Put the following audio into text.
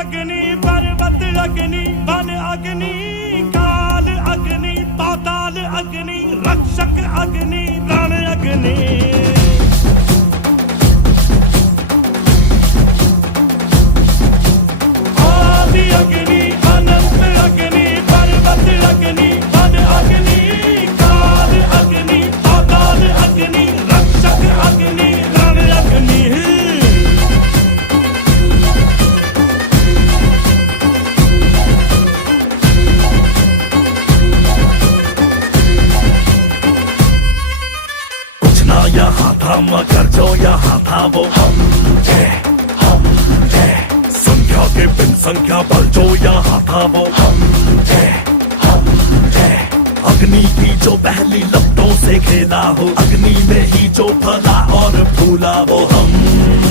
अग्नि पर्वत अग्नि वन अग्नि काल अग्नि पाताल अग्नि रक्षक अग्नि रण अग्नि आदि अग्नि अनंत अग्नि पर्वत अग्नि वन अग्नि काल अग्नि पाताल अग्नि रक्षक अग्नि रण अग्नि यहाँ था मगर जो यहाँ था वो हम थे संख्या के बिन संख्या बल जो यहाँ था वो हम थे अग्नि की जो पहली लपटों से खेला हो अग्नि में ही जो फला और फूला वो हम